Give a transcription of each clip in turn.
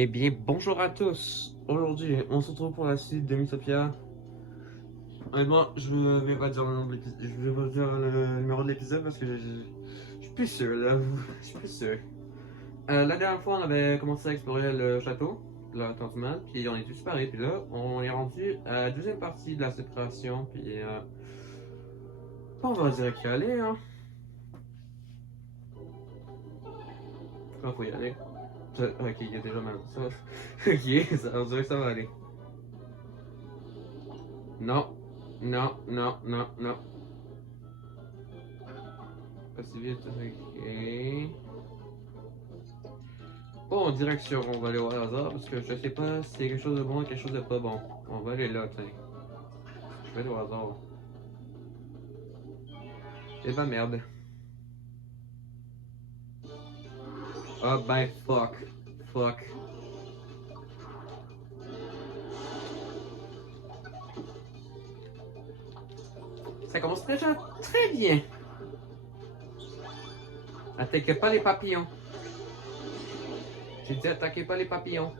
Eh bien, bonjour à tous! Aujourd'hui, on se retrouve pour la suite de Mythopia. Honnêtement, je vais pas dire le nom de l'épisode, je vais pas dire le numéro de l'épisode parce que je suis plus sûr, là, je suis plus sûr. La dernière fois, on avait commencé à explorer le château, la Tantumane, puis on est tous parés, puis là, on est rendu à la deuxième partie de la séparation, puis on va direct y aller, hein. Quand faut y aller. Ok, il y a déjà mal. Ça va. Ok, on dirait que ça va aller. Non, non, non, non, non. Pas si vite, ok. Bon, direction, on va aller au hasard parce que je sais pas si c'est quelque chose de bon ou quelque chose de pas bon. On va aller là, tiens. Je vais aller au hasard. Eh ben merde. Ah ben fuck. Fuck. Ça commence déjà très bien. Attaquez pas les papillons. J'ai dit attaquez pas les papillons.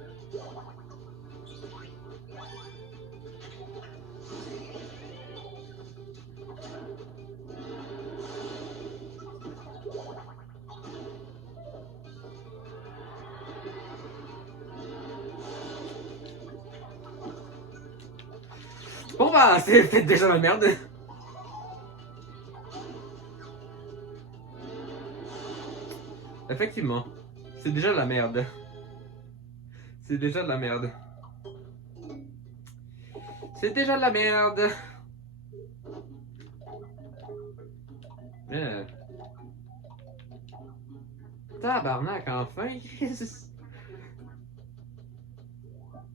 Bon bah, c'est déjà la merde. Effectivement. C'est déjà de la merde. C'est déjà de la merde. C'est déjà de la merde. Euh. Tabarnak, enfin.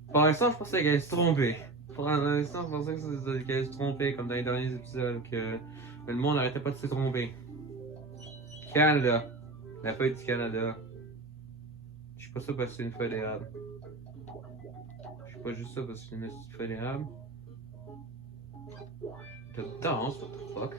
Pour l'instant, je pensais qu'elle allait se tromper. Pour l'instant, je pensais qu'elle allait se tromper, comme dans les derniers épisodes, que le monde n'arrêtait pas de se tromper. Canada. La feuille du Canada. Je suis pas sûr parce que c'est une feuille d'érable. Je suis pas juste ça parce que c'est une feuille d'érable. De danse, what the fuck?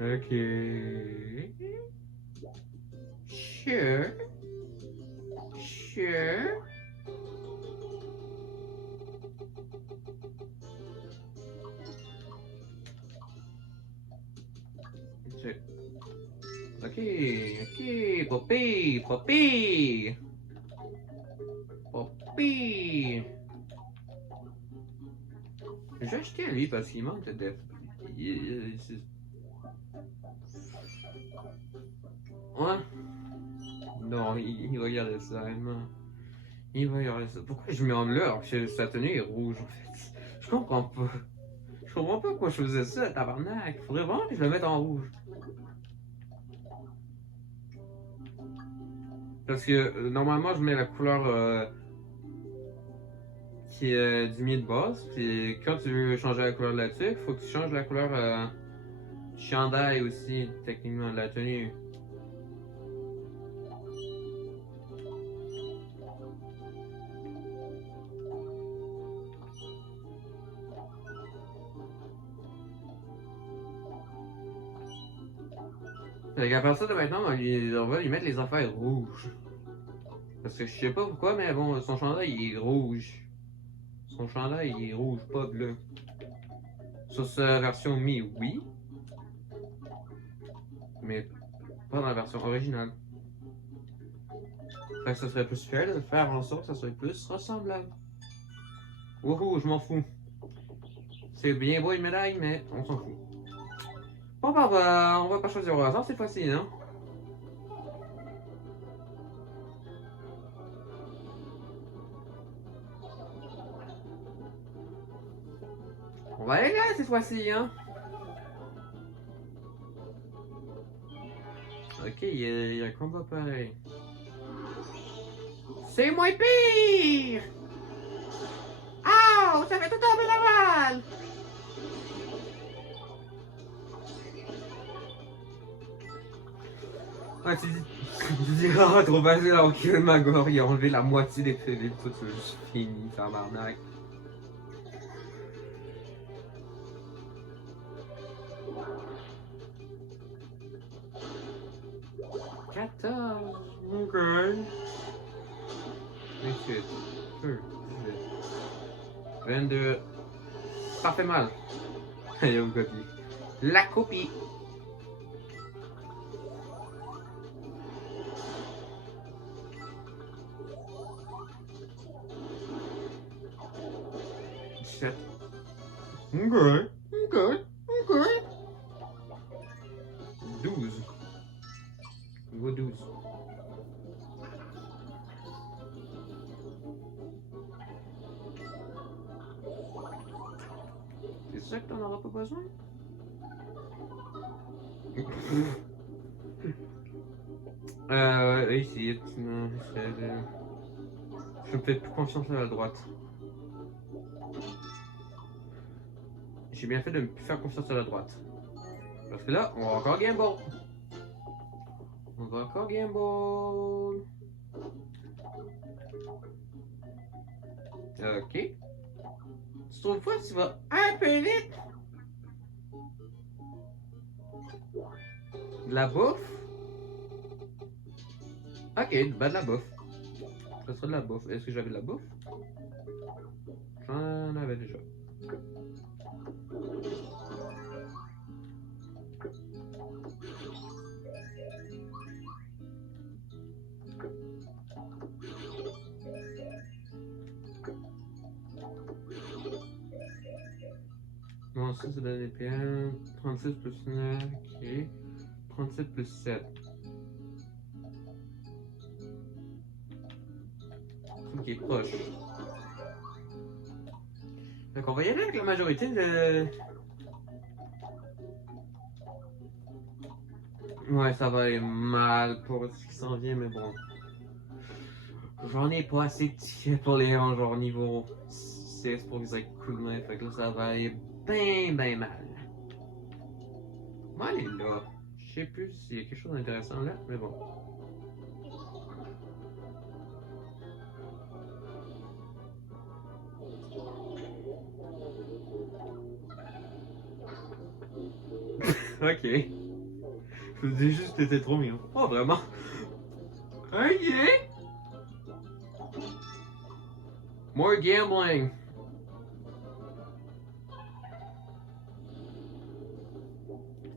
Ok. Sure. Sure. Ok, ok, Poppy, Poppy, Poppy. J'ai acheté à lui parce qu'il manque de def. Ouais. Non, il va garder ça, vraiment. Il va garder ça. Pourquoi je mets en bleu alors que sa tenue est rouge en fait? Je comprends pas. Je comprends pas pourquoi je faisais ça, tabarnak. Faudrait vraiment que je le mette en rouge. Parce que normalement, je mets la couleur qui est du milieu de base. Puis quand tu veux changer la couleur de la tuque, faut que tu changes la couleur du chandail aussi, techniquement, de la tenue. Fait qu'à partir de maintenant, on va lui mettre les affaires rouges. Parce que je sais pas pourquoi, mais bon, son chandail il est rouge. Son chandail il est rouge, pas bleu. Sur sa version Mi, oui. Mais pas dans la version originale. Fait que ça serait plus fair de faire en sorte que ça soit plus ressemblable. Wouhou, je m'en fous. C'est bien beau une médaille, mais on s'en fout. Bon, bah, on va pas choisir au hasard cette fois-ci, non? On va aller là cette fois-ci, hein? Ok, il y a un combat pareil. C'est moins pire! Oh, ça fait tout tomber la balle! Ouais, Tu dis, ah, trop facile, ok, Magor, il a enlevé la moitié des PV, toi tu veux juste fini, tabarnak. Quatorze. Ok. 28. 22. Ça fait mal. Allez, on copie. La copie. Sept. Ok. Ok. Ok. 12. Go 12. C'est ça que t'en auras pas besoin? Ici, non, je me fais plus confiance à la droite. J'ai bien fait de me plus faire confiance à la droite. Parce que là, on va encore game ball. On va encore game ball. Ok. Tu trouves pas que tu vas un peu vite? De la bouffe? Ok, bah de la bouffe. Ça sera de la bouffe. Est-ce que j'avais de la bouffe? J'en avais déjà. Bon, ça, c'est de l'ADPM. 36 plus 9, ok. 37 plus 7. Ok, proche. Donc, on va y aller avec la majorité de. Ouais, ça va aller mal pour ce qui s'en vient, mais bon. J'en ai pas assez de tickets pour les genre niveau 6 pour qu'ils aient coup de main. Fait que là, ça va aller ben mal. Moi, elle est là. Je sais plus s'il y a quelque chose d'intéressant là, mais bon. Ok. Je vous dis juste que c'était trop mignon. Oh, vraiment? Ok. More gambling.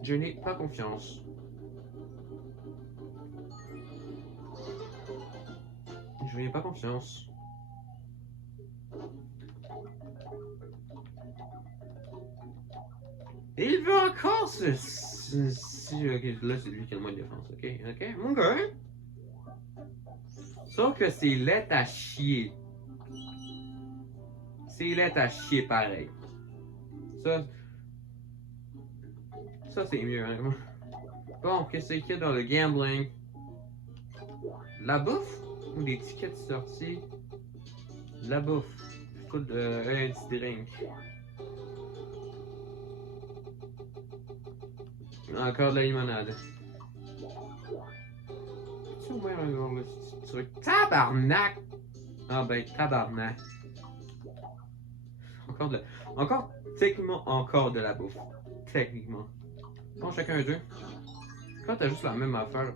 Je n'ai pas confiance. Je n'ai pas confiance. Et il veut encore ok, là c'est lui qui a le moins de défense. Ok, ok, mon gars. Sauf que c'est laid à chier. C'est laid à chier pareil. Ça, ça c'est mieux, hein. Bon, qu'est-ce qu'il y a dans le gambling? La bouffe ou des tickets de sortie? La bouffe. Plutôt un petit drink. Encore de la limonade. Tu au moins avoir le petit truc? Tabarnak! Ah ben, tabarnak. Encore de la... Encore, techniquement, encore de la bouffe. Techniquement. Bon, chacun un jeu. Quand t'as juste la même affaire.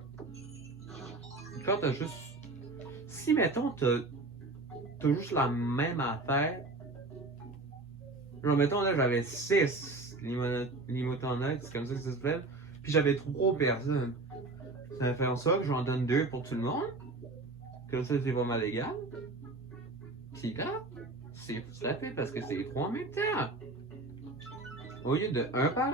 Quand t'as juste... Si, mettons, t'as juste la même affaire. Genre, mettons, là, j'avais 6 limonades, c'est comme ça que ça s'appelle. Puis j'avais 3 personnes. Ça va faire ça que j'en donne 2 pour tout le monde. Comme ça, c'est vraiment légal. Puis là, c'est frappé parce que c'est 3 en même temps. Au lieu de 1 par 1.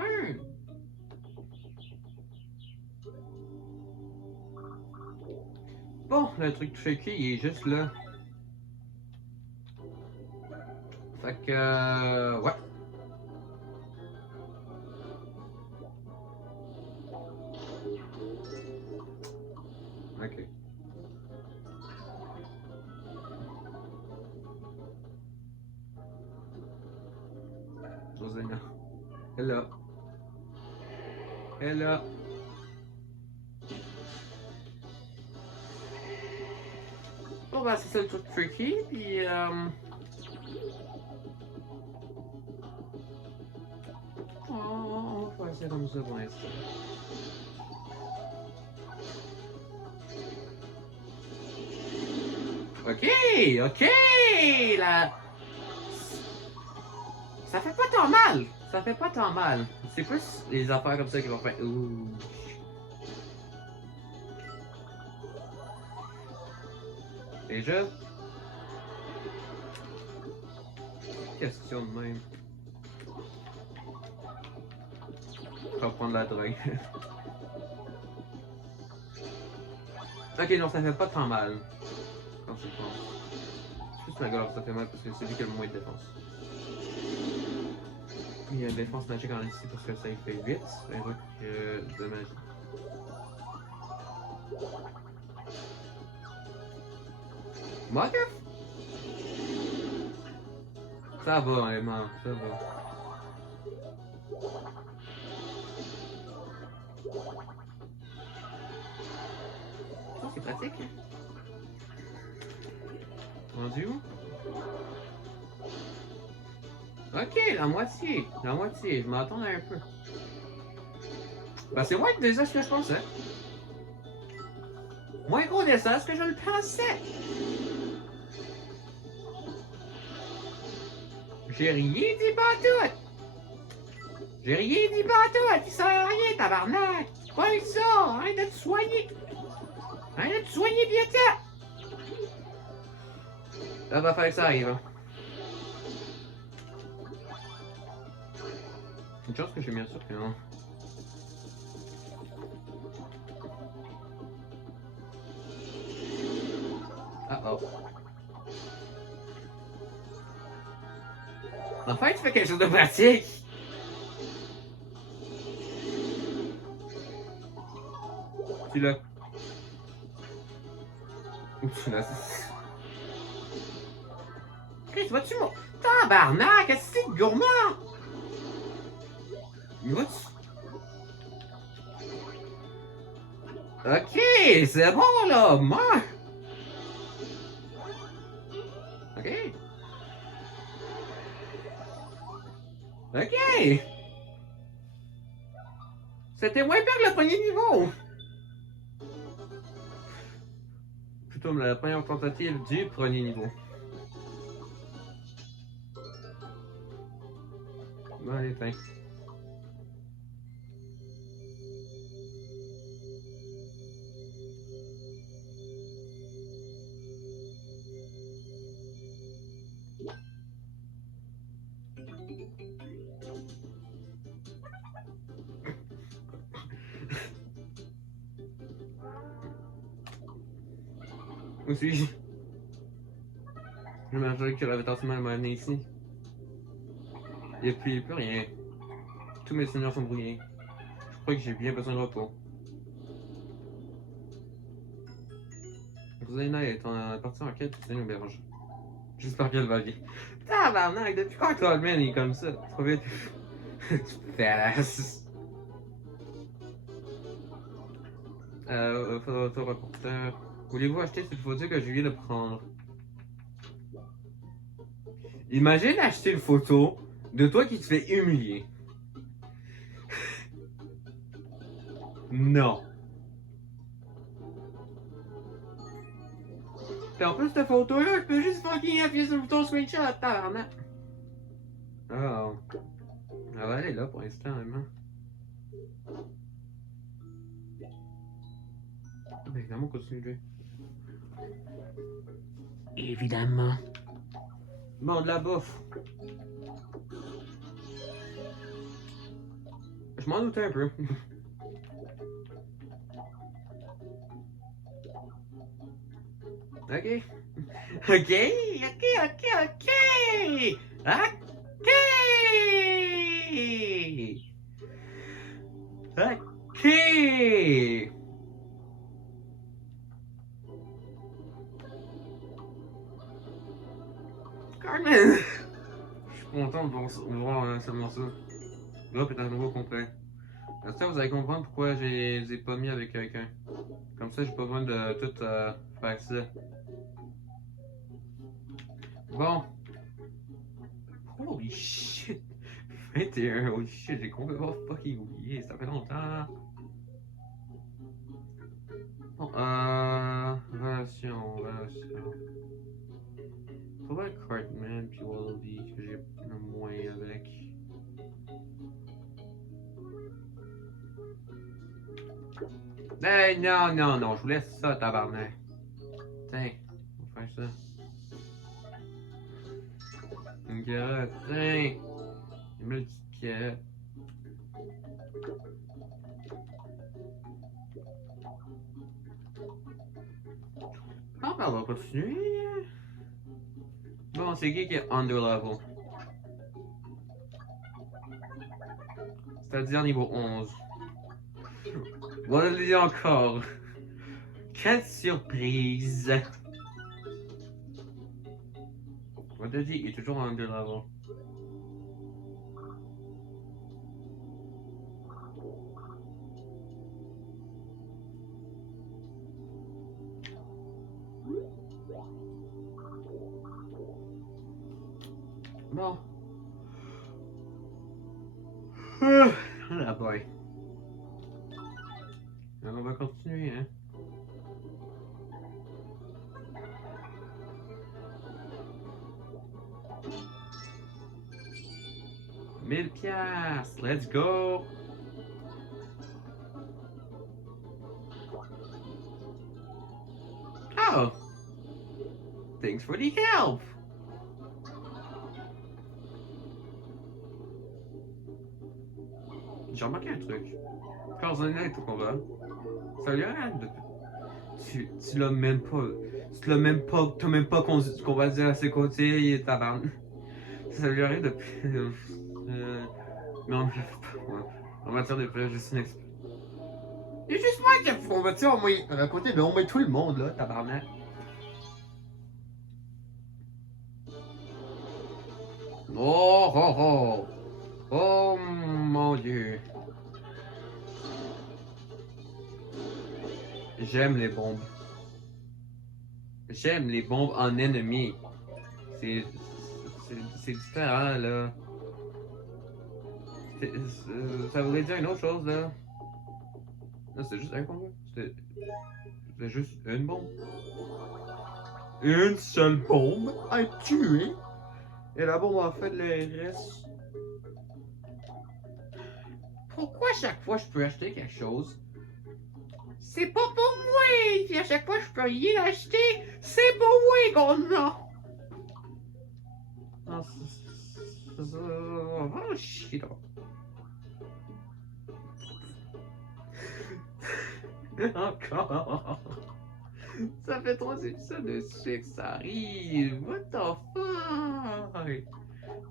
Bon, le truc de shaky, il est juste là. Fait que, ouais. Ok. Rosanna. Hello. Hello. bah c'est ça le truc tricky, puis on va faire ça comme ça pour l'instant. Ok, ok, là. Ça fait pas tant mal. Ça fait pas tant mal. C'est plus les affaires comme ça qui vont faire. Ouh. Déjà. Question de même. Je vais prendre la drogue. Ok, non, ça fait pas tant mal. Quand je pense. C'est juste ma gorge, ça fait mal parce que c'est lui qui a le moins de défense. Il y a une défense magique en ici parce que ça il fait 8. Un truc de magie. Moi, ça va, honnêtement, ça va. Oh, c'est pratique. Rendu où? Ok, la moitié. La moitié, je m'attendais un peu. Bah, c'est moins déjà ce que je pensais. Moins gros déjà ce que je le pensais. J'ai rien dit pantoute! J'ai rien dit pantoute! Il sert à rien, tabarnak! Pas ça! Arrête de te soigner! Arrête de te soigner, bientôt! Ça va faire que ça arrive, hein. Une chance que j'ai bien sûr que non. Ah oh. Enfin, tu fais quelque chose de pratique! Tu l'as. Ou tu l'as. Chris, vas-tu mon. Tabarnak! Qu'est-ce que c'est gourmand? Vas-tu. Ok, c'est bon là! Meurs! Ok. Ok! C'était moins pire que le premier niveau! Plutôt la première tentative du premier niveau. Bon, allez, tiens. Où suis-je? Je m'imagine que l'avertissement m'a amené ici. Il n'y a plus rien. Tous mes souvenirs sont brouillés. Je crois que j'ai bien besoin de repos. Rosalina est partie en quête d'une auberge. J'espère qu'elle va bien. Tabarnak, depuis quand Coleman est comme ça? Trop vite. Badass. Photo reporter. Voulez-vous acheter cette photo que je viens de prendre? Imagine acheter une photo de toi qui te fait humilier. Non. Puis en plus, cette photo-là, je peux juste fucking appuyer sur le bouton screenshot, tabarnak. Oh. Elle va aller là pour l'instant, vraiment. Évidemment, on continue de jouer. Évidemment. Bon, de la bouffe. Je m'en doutais un peu. Ok. Ok, ok, ok, ok. Ok. Ok. Carmen. Je suis content de voir seulement ça. L'op est à nouveau complet. J'espère que vous allez comprendre pourquoi je les ai pas mis avec quelqu'un. Comme ça, j'ai pas besoin de tout faire ça. Bon. Holy shit. 21, holy shit, j'ai complètement fucking oublié, ça fait longtemps. Bon, relation. Faudrait Cartman puis Wallaby que j'ai le moins avec. Hey, non, je vous laisse ça, tabarnak. Tiens, on va faire ça. Une carotte, tiens. Une petite carotte. Ah, ben, on va continuer. Bon, c'est qui est under level? C'est-à-dire niveau 11. Voilà encore. Quelle surprise! On t'a dit, il est toujours under level. Bon. Ah boy. Alors on va continuer, hein. $1000, let's go! Oh! Thanks for the help! J'ai remarqué un truc. Quand on est au combat, ça lui arrête de. Tu l'as même pas. Tu l'as même pas. T'as même pas qu'on va dire à ses côtés, il est tabarn. Ça lui arrive depuis. Mais en matière de préjudice inexpliqué. Il y a juste moi qui a on va dire au moins à côté, mais on met tout le monde là, tabarnak. Oh oh oh! Oh mon dieu! J'aime les bombes. J'aime les bombes en ennemi. C'est différent là. Ça voudrait dire une autre chose là. Non, c'est juste un combat. C'est juste une bombe. Une seule bombe à tuer. Et la bombe en fait le reste. Pourquoi chaque fois je peux acheter quelque chose? C'est pas pour moi! Puis à chaque fois je peux rien acheter, c'est pour moi qu'on a! Non, oh shit! Encore! Ça fait 3 épisodes de suite que ça arrive! What the fuck?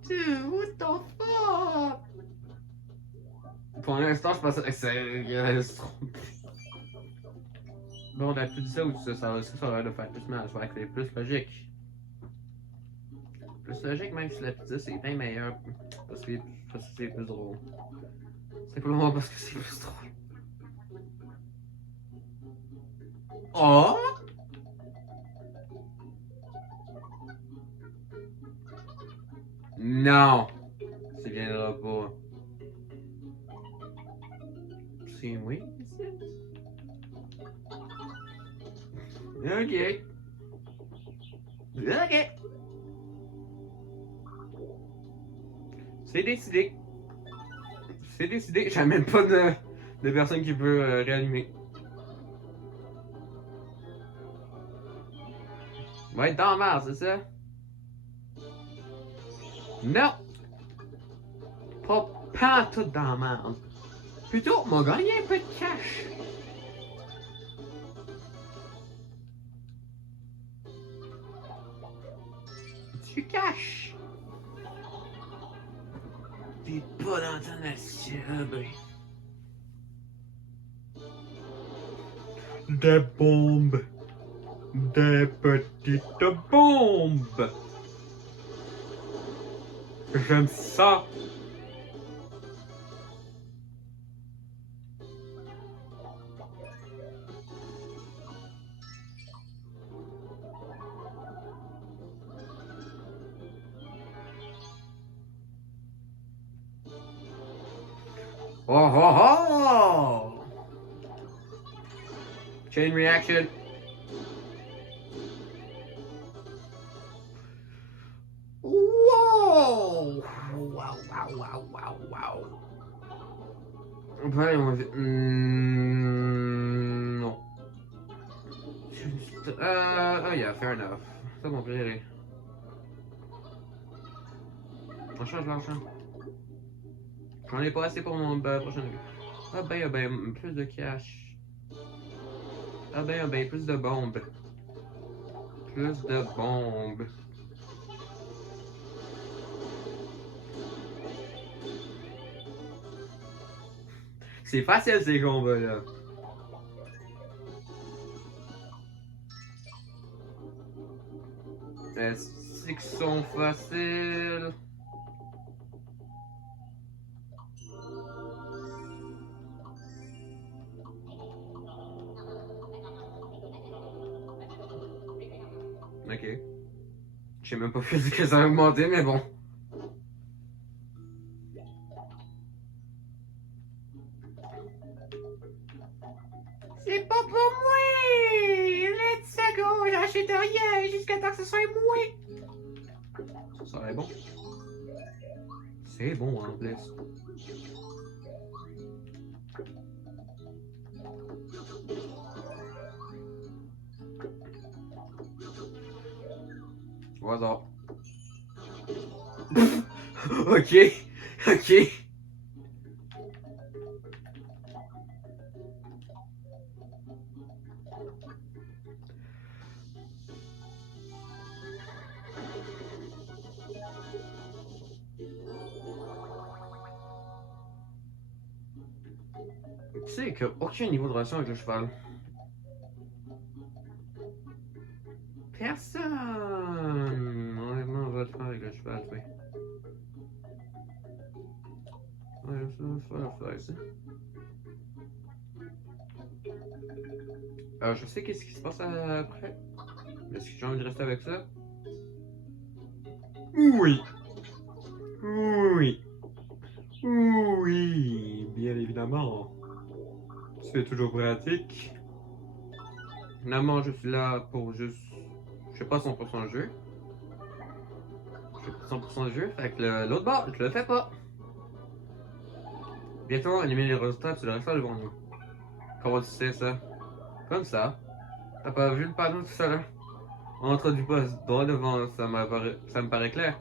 Dude, what the fuck? Pour l'instant, je pense que c'est trop. Bon, on a plus dit ça ou ça aurait de faire plus mal. Je vais être plus logique. Plus logique, même si la pizza c'est bien meilleur. Parce que c'est plus drôle. Simplement parce que c'est plus drôle. Oh! Non! Ça viendra pas. C'est oui, ok. Ok. C'est décidé. C'est décidé. J'ai même pas de personne qui peut réanimer. Va être dans Mars, c'est ça? Non! Pas tout dans Mars. Plutôt, on m'a gagné un peu de cash. Tu caches. T'es pas dans ton assiette. Des bombes. Des petites bombes. J'aime ça. Oh oh oh! Chain reaction. Wow! Wow, wow, wow, wow, wow. Allez, on va... non. Oh yeah, fair enough. C'est bon, peut y aller. On change l'argent. J'en ai pas assez pour mon prochain revue. Ah ben, plus de cash. Ah ben, plus de bombes. Plus de bombes. C'est facile ces combats-là. Est-ce qu'ils sont faciles? Ok. Je sais même pas ce que ça a augmenté, mais bon. C'est pas pour moi! Let's go! J'achète rien jusqu'à temps que ce soit moi! Ça serait bon. C'est bon en plus. Au hasard. Ok. Ok. Tu sais qu'il n'y a aucun niveau de relation avec le cheval. Personne! Honnêtement, on va le faire avec le cheval, oui. Ouais, ça va faire ça. Je sais qu'est-ce qui se passe après. Est-ce que j'ai envie de rester avec ça? Oui! Oui! Oui! Bien évidemment. C'est toujours pratique. Finalement, je suis là pour juste... Je fais pas 100% jeu. Je fais pas 100% jeu, fait que l'autre bord, je le fais pas. Bientôt, animer les résultats, tu le restes devant nous. Comment tu sais ça? Comme ça. T'as pas vu le panneau tout à l'heure? Entre du poste droit devant, ça me paraît clair.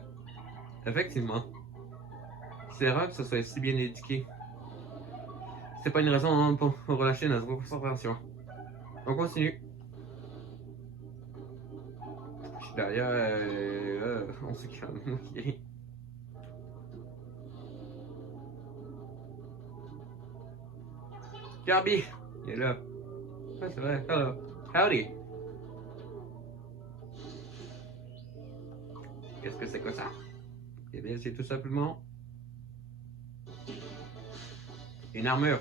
Effectivement. C'est rare que ce soit si bien éduqué. C'est pas une raison pour relâcher notre concentration. On continue. Je suis derrière, on se calme, ok. Kirby, il est là. Ah, c'est vrai, hello. Howdy. Qu'est-ce que c'est que ça? Eh bien, c'est tout simplement une armure.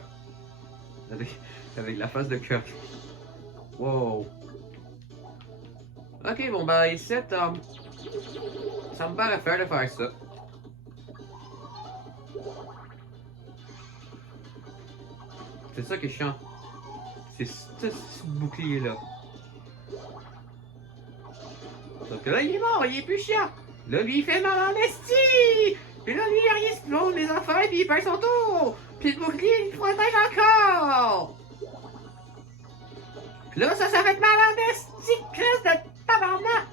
Avec la face de Kirk. Wow. Ok, bon, bah, ici, ça me paraît faire de faire ça. C'est ça qui est chiant. C'est ce bouclier-là. Sauf que là, il est mort, il est plus chiant. Là, lui, il fait mal en esti. Puis là, lui, il explose les affaires, puis il perd son tour. Puis le bouclier, il protège encore. Puis là, ça fait mal en esti, Chris de tabarnak.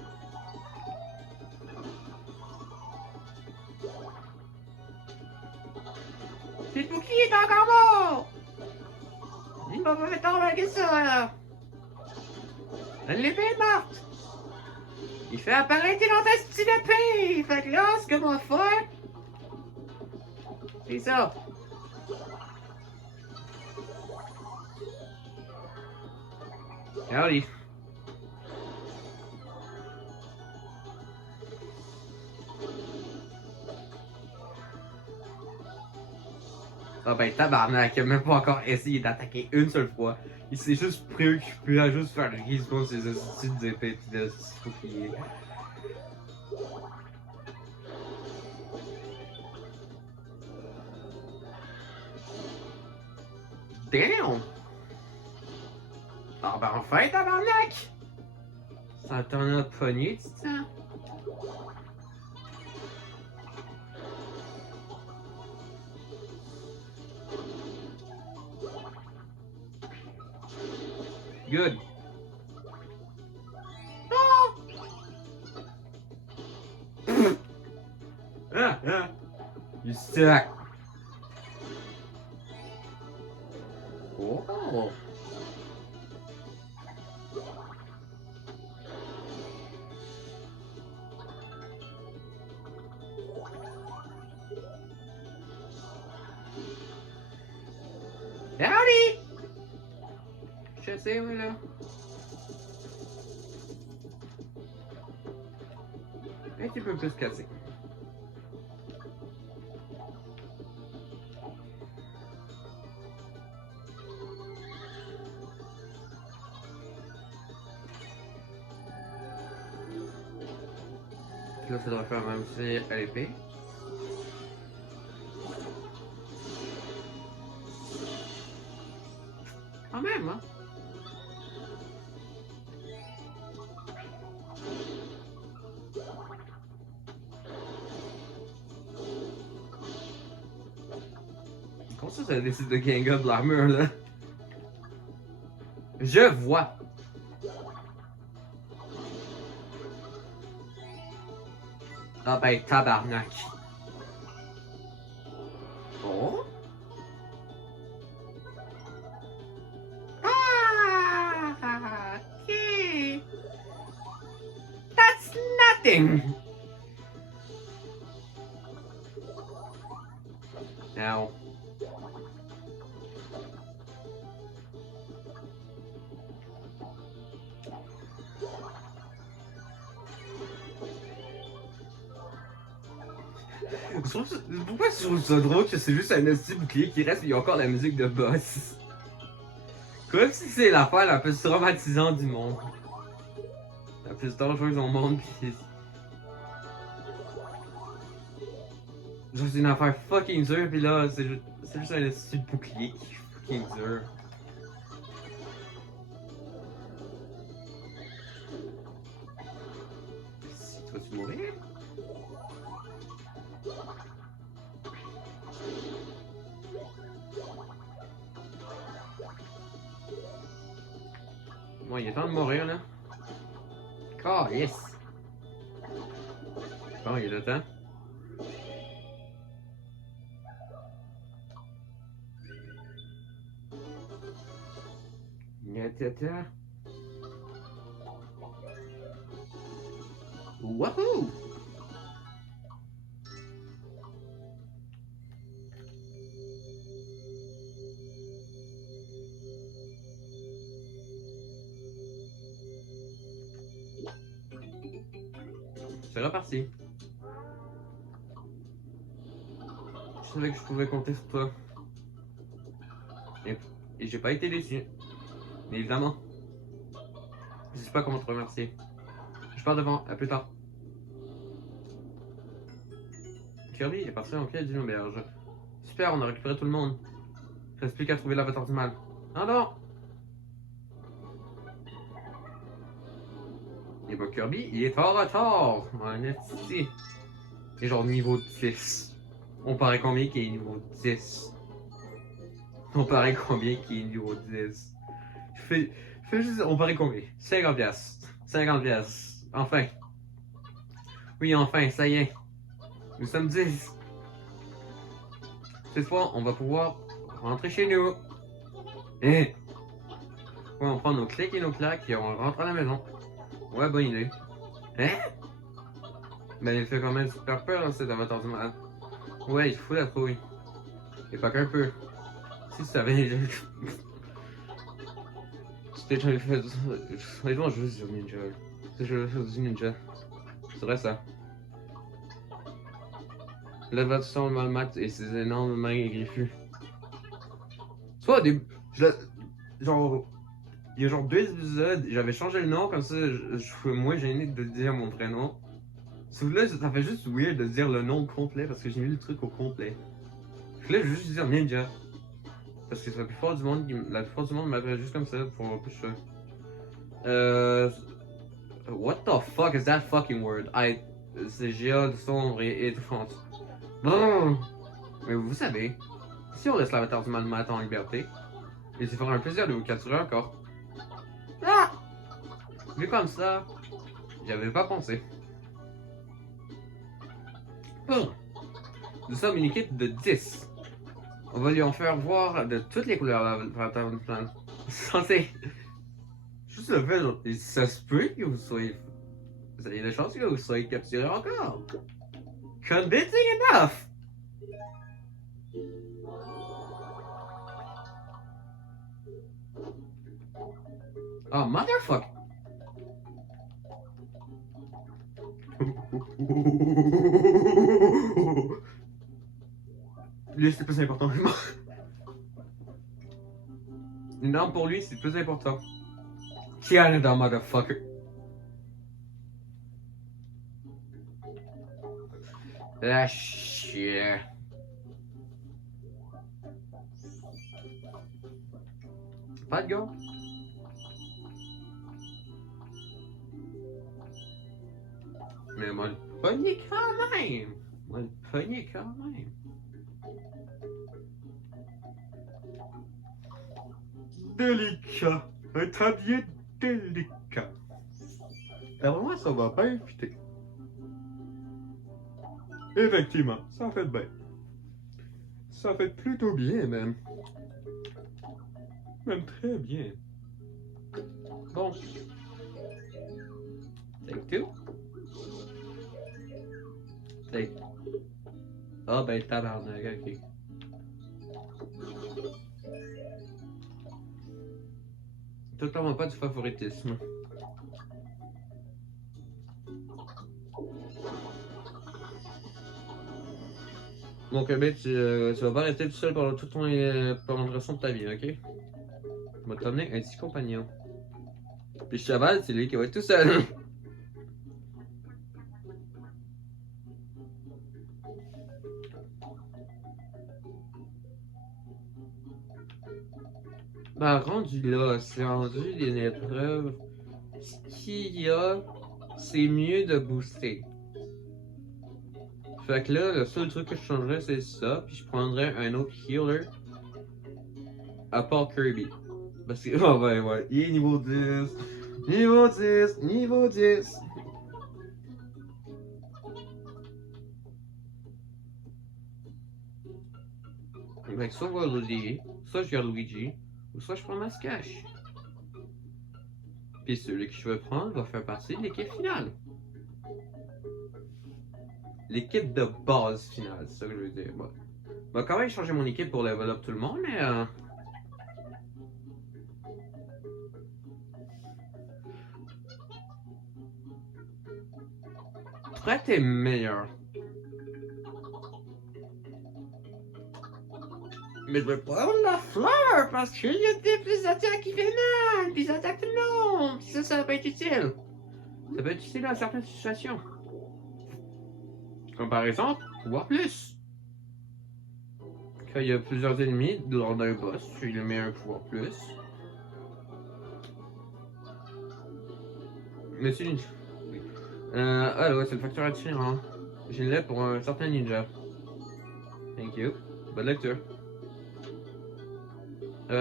Puis le bouclier est encore mort. Il m'a pas fait tomber ça, là. L'épée est morte. Il fait apparaître une autre style d'épée. Fait que là, ce que moi faire, c'est ça. Howdy. Ah ben tabarnak, il a même pas encore essayé d'attaquer une seule fois. Il s'est juste préoccupé à juste faire le respawn ses styles d'épée pis de bouclier. Damn! Ah ben enfin, tabarnak! Ça t'en a pogné, tu sais? Good. Ah! You suck. Oh. Howdy! Je sais, oui, là. Un petit peu plus cassé. Là, ça devrait faire même si à l'épée. Quand même, hein? Comment ça décide de gang up l'armure, là? Je vois. Ah ben, tabarnak. Oh? Ah, okay. That's nothing. Now. Pourquoi je trouve ça drôle que c'est juste un petit bouclier qui reste et il y a encore la musique de boss? Comme si c'est l'affaire la plus traumatisante du monde. La plus dangereuse au monde, pis genre c'est une affaire fucking dure, pis là c'est juste un petit bouclier qui est fucking dur. Si toi tu mourir? Bon, il est temps de mourir là. Oh yes! Bon, il est le temps. Nyatata. Wahoo! C'est reparti. Je savais que je pouvais compter sur toi. Et j'ai pas été déçu. Mais évidemment. Je sais pas comment te remercier. Je pars devant, à plus tard. Kirby est parti en quête d'une auberge. Super, on a récupéré tout le monde. Reste plus qu'à trouver l'avatar du mal. Ah non! Et bah Kirby, il est en retard! Un esti. Et genre niveau 10. On paraît combien qui est niveau 10? On paraît combien qui est niveau 10? Je fais juste, on paraît combien? 50 piastres. 50 piastres. Enfin. Oui, enfin, ça y est. Nous sommes 10. Cette fois, on va pouvoir rentrer chez nous. Et on prend nos clics et nos claques et on rentre à la maison. Ouais, bonne idée. Hein? Ben, il fait quand même super peur, là, cet avatar du mal. Ouais, il fout la trouille. Et pas qu'un peu. Si tu savais, tu t'es jamais fait. Honnêtement, je veux dire ninja. Je veux faire du ninja. C'est vrai ça. L'avatar du mal mat et ses énormes mains griffées. Soit au début. Genre. Il y a genre 2 épisodes, j'avais changé le nom, comme ça je suis moins gêné de dire mon vrai nom. Sauf là, ça fait juste weird de dire le nom complet parce que j'ai mis le truc au complet. Puis là, je vais juste dire Ninja. Parce que c'est la plupart du monde, m'appelle juste comme ça pour plus cher. What the fuck is that fucking word? C'est géode sombre et étouffante. Brrr. Mais vous savez, si on laisse l'avatar du Malmat en liberté, il se fera un plaisir de vous capturer encore. Ah! Vu comme ça, j'y avais pas pensé. Bon. Nous sommes une équipe de 10. On va lui en faire voir de toutes les couleurs l'avatar du plan. Censé. Juste le fait, genre, ça se peut que vous soyez. Vous avez des chances que vous soyez capturé encore. Convincing enough! Oh, motherfucker! Lui, c'est plus important que moi. Une arme pour lui, c'est plus important. Canada, motherfucker. Ah, shit. Pas de gars. Mais moi, le pogner quand même. Moi, le pogner quand même. Délicat. Un tablier délicat. Alors moi, ça va bien fitter. Effectivement, ça fait bien. Ça fait plutôt bien, même. Même très bien. Bon. Take two. Take. Ah ben tabarnak, ok. Totalement pas du favoritisme. Donc, ben, tu vas pas rester tout seul pendant pendant le restant de ta vie, ok? On va t'emmener un petit compagnon. Puis le cheval, c'est lui qui va être tout seul. Ben, rendu là, c'est rendu une épreuve. Ce qu'il y a, c'est mieux de booster. Fait que là, le seul truc que je changerais, c'est ça. Puis je prendrais un autre healer. À part Kirby. Parce que, oh ben ouais, il est niveau 10. Niveau 10, niveau 10. Fait que soit je garde Luigi, soit je garde Luigi, ou soit je prends Mascache. Puis celui que je veux prendre va faire partie de l'équipe finale. L'équipe de base finale, c'est ça que je veux dire. Bon. Je vais quand même changer mon équipe pour level up tout le monde, mais Fred est meilleur. Mais je vais prendre la fleur parce qu'il y a des plus d'attaques qui fait mal, puis attaques tout le monde, puis ça peut être utile. Ça peut être utile dans certaines situations. Comme par exemple, pouvoir plus. Quand il y a plusieurs ennemis lors d'un boss, tu lui mets un pouvoir plus. Mais c'est une... ah ouais, c'est le facteur attirant. J'ai l'ai pour un certain ninja. Thank you. Bonne lecture. Tu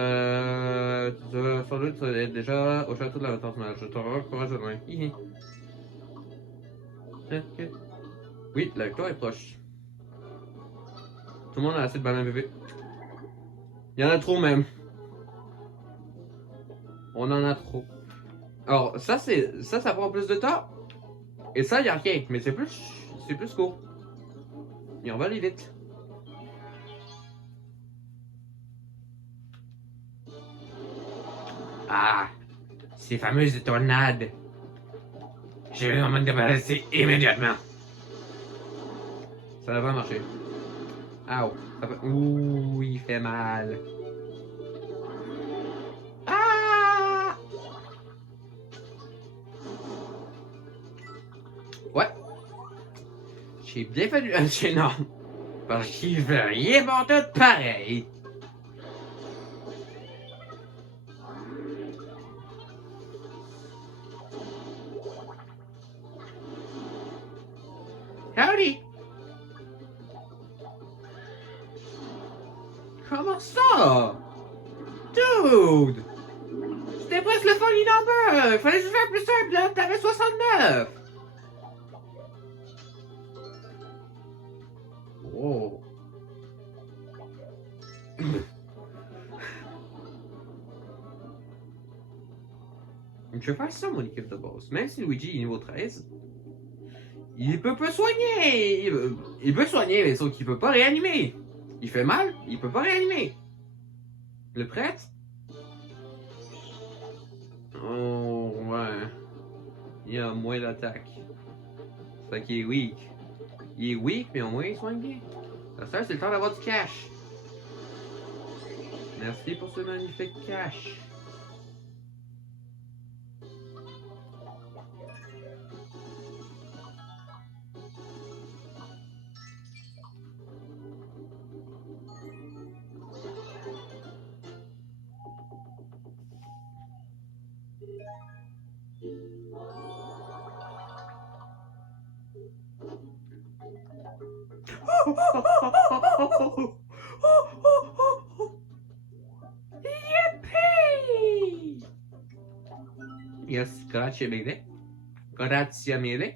dois sans doute être déjà au château de la Tornade. Je te encourage de loin. Hihi. Ok. Oui, la victoire est proche. Tout le monde a assez de ballons bébé. Il y en a trop même. On en a trop. Alors, ça prend plus de temps. Et ça, il n'y a rien. Mais c'est plus court. Et on va aller vite. Ah, ces fameuses tornades. Je vais m'en débarrasser immédiatement. Ça va pas marcher. Ow. Ouh, il fait mal. Ah! Ouais. J'ai bien fait du non. Parce qu'il fait rien pour tout pareil. Howdy! Comment ça? Dude! C'était presque le funny number! Fallait juste faire plus simple, là! T'avais 69! Oh! Je vais faire ça, mon équipe de base. Même si Luigi est niveau 13, il peut pas soigner! Il peut soigner, mais sauf qu'il peut pas réanimer! Il fait mal, il peut pas réanimer! Le prêtre? Oh, ouais. Il a moins d'attaque. Fait qu'il est weak. Il est weak, mais au moins il soigne bien. Ça, c'est le temps d'avoir du cash. Merci pour ce magnifique cash. Yippee! Yes, grazie mille. Grazie mille.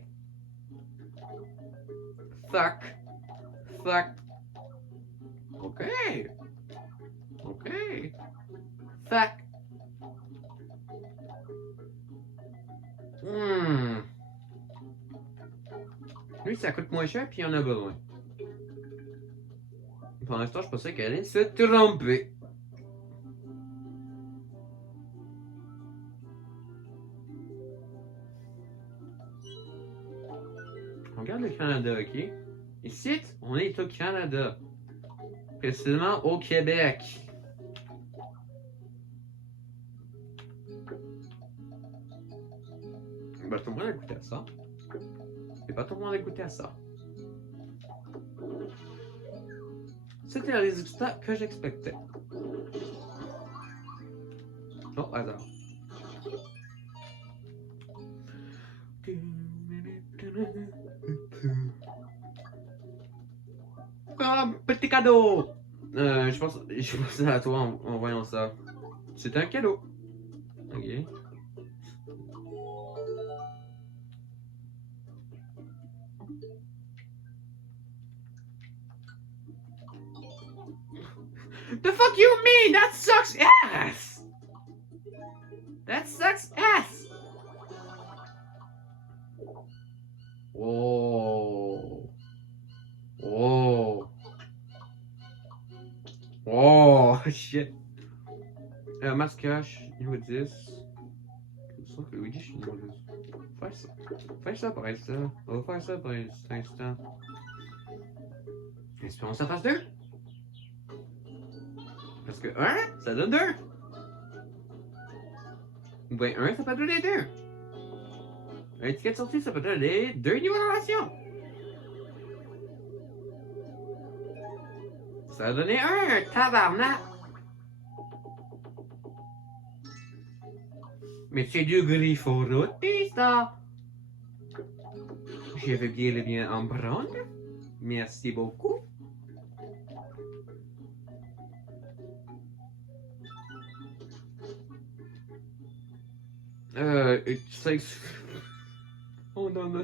Fuck. Fuck. Okay. Okay. Fuck. Lui, ça coûte moins cher, puis il en a besoin. Pour l'instant, je pensais qu'elle allait se tromper. On regarde le Canada, ok? Ici, on est au Canada. Précisément au Québec. Ben, tout le monde a goûté à ça. Et pas tout le monde a goûté à ça. C'était le résultat que j'expectais. Oh, hasard. Oh, petit cadeau! Je pensais à toi en voyant ça. C'était un cadeau. Ok. The fuck you mean? That sucks ass! That sucks ass! Oh. Oh. Oh, shit. Masquage, niveau 10. Je sens que Luigi, je suis niveau 10. Faire ça. Faire ça pour l'instant. On va faire ça pour l'instant. Espérons que ça fasse 2. Parce que 1, ça donne 2. Ou bien 1, ça peut donner 2. L'étiquette sortie, ça peut donner 2 niveaux de relation. Ça a donné 1, tabarnak. Mais c'est du grifforotista. Je vais bien en prendre. Merci beaucoup. On en a.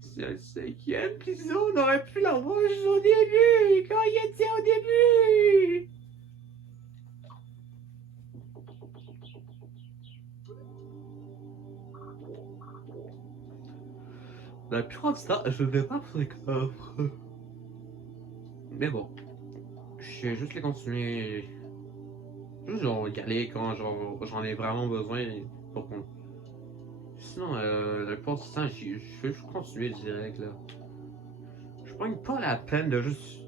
C'est la 5e, puis on aurait pu l'avoir juste au début, quand il était au début. La plupart du temps, je ne vais pas pour les coffres. Mais bon, je vais juste les continuer. Juste genre y aller quand j'en ai vraiment besoin pour qu'on. Sinon, la plupart du temps, je vais juste continuer direct là. Je prends pas la peine de juste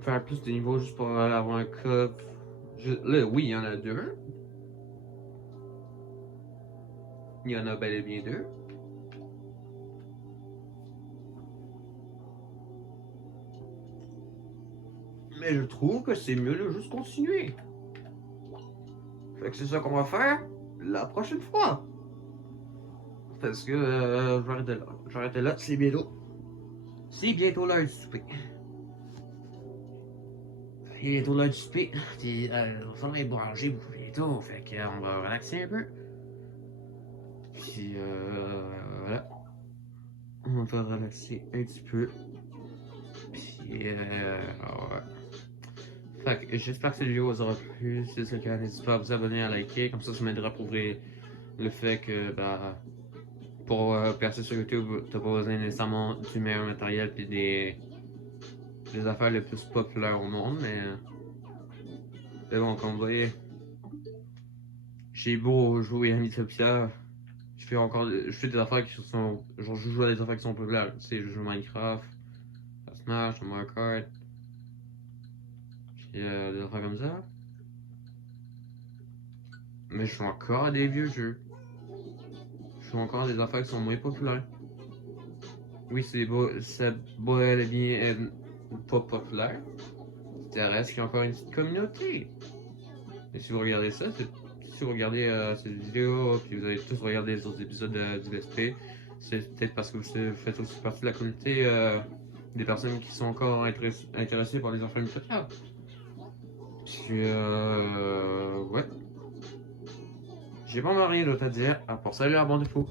faire plus de niveaux juste pour avoir un coffre. Là, oui, il y en a 2. Il y en a bel et bien 2. Mais je trouve que c'est mieux de juste continuer. Fait que c'est ça qu'on va faire la prochaine fois. Parce que je vais arrêter là. Je vais arrêter là, c'est bientôt C'est bientôt l'heure du souper. C'est bientôt l'heure du souper. Puis, on va manger beaucoup bientôt. Fait qu'on va relaxer un peu. Puis, voilà. On va relaxer un petit peu. Puis, ouais. Fait que j'espère que cette vidéo vous aura plu. Si c'est le cas, n'hésitez pas à vous abonner, à liker. Comme ça m'aidera à prouver le fait que, bah, pour percer sur YouTube, t'as pas besoin nécessairement du meilleur matériel puis des affaires les plus populaires au monde, mais bon, comme vous voyez, j'ai beau jouer à Mythopia, je fais des affaires qui sont, genre je joue à des affaires qui sont populaires, tu sais, je joue à Minecraft, à Smash, à Mario Kart, puis des affaires comme ça, mais je joue encore à des vieux jeux, je joue encore à des affaires qui sont moins populaires. Oui, ça pourrait bien être pas populaire. Ça reste qu'il y a encore une petite communauté. Et si vous regardez ça, si vous regardez cette vidéo, puis vous avez tous regardé les autres épisodes du VSP, c'est peut-être parce que vous faites aussi partie de la communauté des personnes qui sont encore intéressées par les enfants multiplaires. Puis, ouais. J'ai pas rien d'autre à dire, à part salut à bon défaut.